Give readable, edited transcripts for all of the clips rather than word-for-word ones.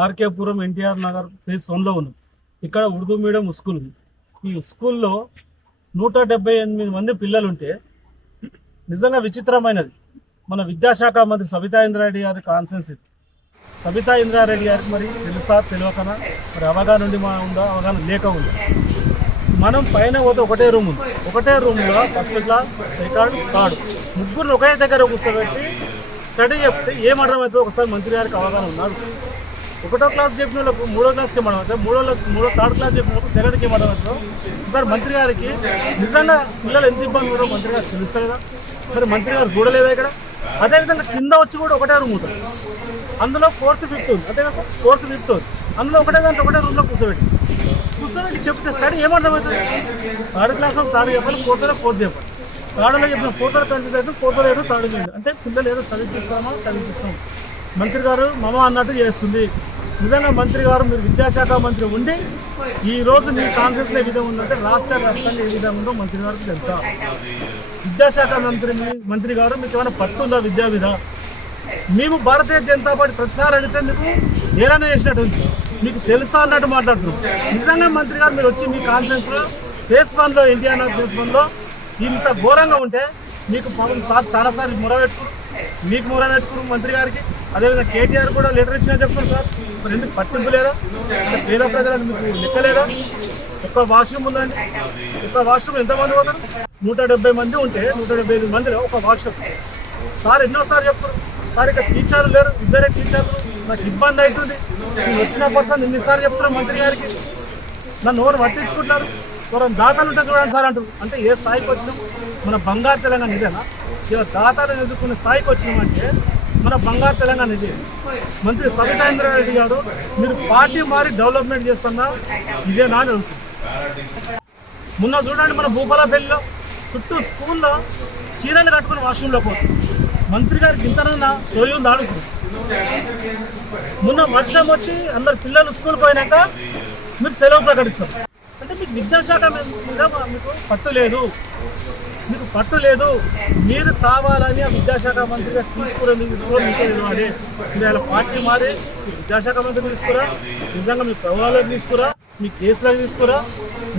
RK Puram NTR Nagar phase 1లో ఉంది. ఇక్కడ Urdu medium school ఉంది. ఈ స్కూల్లో 178 మంది పిల్లలు ఉంటే నిజంగా విచిత్రమైనది. మన విద్యాశాఖ మంత్రి సబితా ఇంద్రారెడ్డి గారి కాన్సెన్స్ ఇది. సబితా ఇంద్రారెడ్డి గారికి మరి తెలుసా తెలియకనా, మరి అవగాహన ఉండి ఉందా, అవగాహన లేక ఉందా? మనం పైన పోతే ఒకటే రూమ్ ఉంది. ఒకటే రూమ్లో ఫస్ట్ క్లాస్, సెకండ్, థర్డ్ ముగ్గురు ఒకే దగ్గర కూర్చోబెట్టి స్టడీ చెప్తే ఏం అర్థమవుతుందో ఒకసారి మంత్రి గారికి అవగాహన ఉన్నారు. ఒకటో క్లాస్ చెప్పిన వాళ్ళకు మూడో క్లాస్కి ఏం అర్థమవుతుంది, థర్డ్ క్లాస్ చెప్పిన వాళ్ళకు సెకండ్కి ఏం అర్థమవుతుందో ఒకసారి మంత్రి గారికి నిజంగా పిల్లలు ఎంత ఇబ్బంది ఉన్నారో మంత్రి గారు తెలుస్తారు కదా. మరి మంత్రి గారు చూడలేదా ఇక్కడ? అదేవిధంగా కింద వచ్చి కూడా ఒకటే రూమ్ ఉంటుంది. అందులో 4th 5th ఉంది, అంతే కదా సార్, 4th 5th ఉంది. అందులో ఒకటే రూమ్లో కూర్చోబెట్టి చెప్తే స్టడీ ఏమర్థమవుతుంది? థర్డ్ క్లాస్ థర్డ్ చెప్పాలి, 4th 4th చెప్పాలి. థర్డ్లో చెప్పిన 4th కన్ఫ్యూజ్ అయితే 4th ఏదో థర్డ్ చేయాలి. అంటే పిల్లలు ఏదో చదివిపిస్తాం. మంత్రి గారు మమ అన్నట్టు చేస్తుంది. నిజంగా మంత్రి గారు, మీరు విద్యాశాఖ మంత్రి ఉండి ఈ రోజు మీ కాన్సెన్స్లో ఏ విధంగా ఉందంటే రాష్ట్ర వ్యాప్తంగా ఏ విధంగా ఉందో మంత్రి గారికి తెలుసా? విద్యాశాఖ మంత్రి గారు మీకు ఏమైనా పట్టుందా విద్యా మీద? మేము భారతీయ జనతా పార్టీ ప్రతిసారి అడిగితే మీకు ఏదైనా చేసినట్టు ఉంది, మీకు తెలుసా అన్నట్టు మాట్లాడుతున్నాం. నిజంగా మంత్రి గారు మీరు వచ్చి మీ కాన్ఫరెన్స్లో ఫేజ్ 1లో ఎన్టీఆర్ ఫేజ్ 1లో ఇంత ఘోరంగా ఉంటే మీకు పాపం సార్ చాలాసార్లు మొరబెట్టుకున్నారు మంత్రి గారికి. అదేవిధంగా కేటీఆర్ కూడా లెటర్ ఇచ్చినా చెప్తారు సార్, మరి ఎందుకు పట్టింపు లేదా? అంటే పేద ప్రజలకు మీకు లెక్కలేదా? ఒక్క వాష్రూమ్ ఉందండి, ఒక్క వాష్రూమ్ ఎంతమంది పోతారు? 170 మంది ఉంటే 175 మందిలో ఒక వాష్రూమ్. సార్ ఎన్నోసార్లు చెప్తారు, సార్ ఇక్కడ టీచర్లు లేరు, ఇద్దరే టీచర్లు, నాకు ఇబ్బంది అవుతుంది. నేను వచ్చిన పర్సన్ ఇన్నిసార్లు చెప్తున్నాను మంత్రి గారికి, నన్ను ఎవరు పట్టించుకుంటున్నారు, ఎవరైనా దాతలు ఉంటే చూడండి సార్ అంటారు. అంటే ఏ స్థాయికి వచ్చినాం? మన బంగారు తెలంగాణ ఇదేనా? ఇలా దాతలు ఎదుర్కొనే స్థాయికి వచ్చినామంటే మన బంగారు తెలంగాణ ఇది. మంత్రి సబితా ఇంద్రారెడ్డి గారు, మీరు పార్టీ మారి డెవలప్మెంట్ చేస్తున్నా ఇదేనా అని అడుగుతుంది. మొన్న చూడండి మన భూపాలపల్లిలో చుట్టూ స్కూల్లో చీరలు కట్టుకుని వాష్రూమ్లో పోతుంది. మంత్రి గారికి ఇంతనన్నా సోయి ఉంది అడుగుతుంది. మొన్న వర్షం వచ్చి అందరు పిల్లలు స్కూల్ పోయినాక మీరు సెలవు ప్రకటిస్తారు. అంటే మీకు విద్యాశాఖ మీద మీకు పట్టు లేదు. మీరు కావాలని ఆ విద్యాశాఖ మంత్రిగా తీసుకోవడం మీకే తెలియాలి. మీరు అలా పార్టీ మారి విద్యాశాఖ మంత్రి తీసుకురా, నిజంగా మీ ప్రభావాలకు తీసుకురా, మీ కేసులకు తీసుకురా,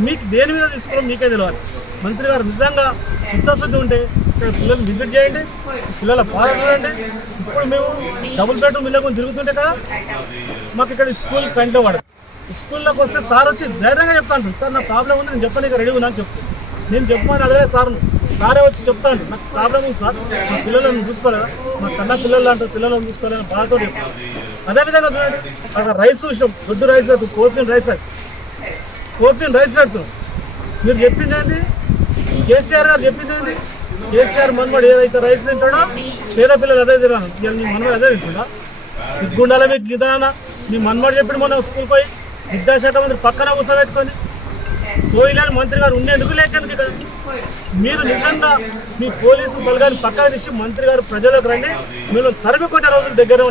మీకు దేని మీద తీసుకురా మీకే తెలియాలి. మంత్రి గారు నిజంగా చిత్తశుద్ధి ఉంటే ఇక్కడ పిల్లల్ని విజిట్ చేయండి, పిల్లల బాధ చూడండి. ఇప్పుడు మేము డబుల్ బెడ్రూమ్ ఇళ్ళ గురించి తిరుగుతుంటే కదా మాకు ఇక్కడ స్కూల్ కంటే పడదు. స్కూల్లోకి వస్తే సార్ వచ్చి ధైర్యంగా చెప్తాను, సార్ నా ప్రాబ్లం ఉంది, నేను చెప్పడానికి రెడీ ఉన్నాను చెప్తాను. నేను చెప్పమని అడగలేదు సారే వచ్చి చెప్తాను, నాకు ప్రాబ్లం ఉంది సార్, మా పిల్లలను చూసుకోలేదా, మా కన్నా పిల్లలు అంటారు, పిల్లలను చూసుకోలేదని బాధతో చెప్తాను. అదేవిధంగా చూడండి అక్కడ రైస్ విషయం, దొడ్డు రైస్ లేదు, కోపిన్ రైస్ పెడుతున్నాం. మీరు చెప్పింది ఏంటి? కేసీఆర్ గారు చెప్పింది ఏంటి? కేసీఆర్ మనవాడు ఏదైతే రైస్ తింటాడో పేద పిల్లలు అదే తినాలి. మీ మనవాడు అదే తింటాడా? సిగ్గుండాలా మీకు? గీతానా మీ మనవాడు చెప్పిన మొన్న స్కూల్ పోయి విద్యాశాఖ మంత్రి పక్కన కూర్చోబెట్టుకొని సోయిలాని మంత్రి గారు ఉండేందుకు లేకెందుకు ఇక్కడ? మీరు నిజంగా మీ పోలీసు బలగాన్ని పక్కన తీసి మంత్రి గారు ప్రజలకు రండి, మీరు తరిమి కొట్టే రోజులు దగ్గర